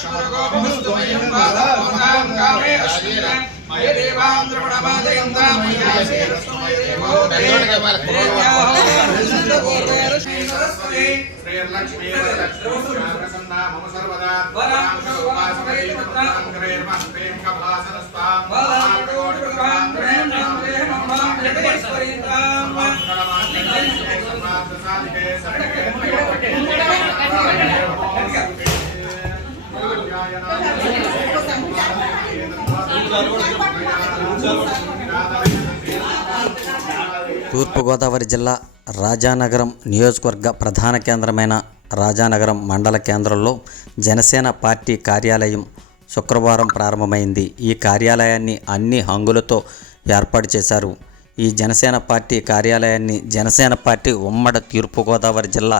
चूरगोपमस्तुमयं पादपोतां कामे अश्विन मय देवां द्रवणमादयन्तां मयासेरस्तुमयदेवो सरस्वती श्रीर्लक्ष्मी प्रसन्ना मम सर्वदा वरांशोपासनैर्मत्रां ग्रेर्मस्त्रें कपासनस्तां वरांशोपां ग्रेर्मं ग्रेर्मं मां ग्रेर्मस्वरितां मां करमान्निकैः सुखसन्नाथ साधिके सर्वे తూర్పుగోదావరి జిల్లా రాజానగరం నియోజకవర్గ ప్రధాన కేంద్రమైన రాజానగరం మండల కేంద్రంలో జనసేన పార్టీ కార్యాలయం శుక్రవారం ప్రారంభమైంది. ఈ కార్యాలయాన్ని అన్ని హంగులతో ఏర్పాటు చేశారు. ఈ జనసేన పార్టీ కార్యాలయాన్ని జనసేన పార్టీ ఉమ్మడి తూర్పుగోదావరి జిల్లా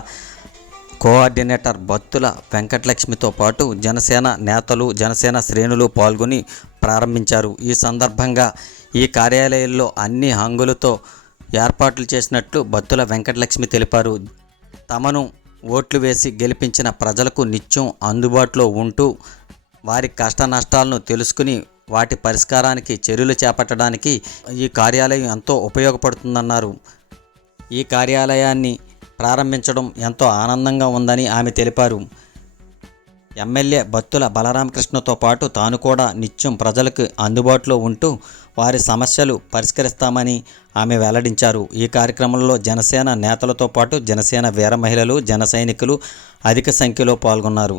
కోఆర్డినేటర్ బత్తుల వెంకటలక్ష్మితో పాటు జనసేన నేతలు జనసేన శ్రేణులు పాల్గొని ప్రారంభించారు. ఈ సందర్భంగా ఈ కార్యాలయంలో అన్ని హంగులతో ఏర్పాట్లు చేసినట్లు బత్తుల వెంకటలక్ష్మి తెలిపారు. తమను ఓట్లు వేసి గెలిపించిన ప్రజలకు నిత్యం అందుబాటులో ఉంటూ వారి కష్ట నష్టాలను తెలుసుకుని వాటి పరిష్కారానికి చర్యలు చేపట్టడానికి ఈ కార్యాలయం ఎంతో ఉపయోగపడుతుందన్నారు. ఈ కార్యాలయాన్ని ప్రారంభించడం ఎంతో ఆనందంగా ఉందని ఆమె తెలిపారు. ఎమ్మెల్యే బత్తుల బలరామకృష్ణతో పాటు తాను కూడా నిత్యం ప్రజలకు అందుబాటులో ఉంటూ వారి సమస్యలు పరిష్కరిస్తామని ఆమె వెల్లడించారు. ఈ కార్యక్రమంలో జనసేన నేతలతో పాటు జనసేన వీర మహిళలు జన సైనికులు అధిక సంఖ్యలో పాల్గొన్నారు.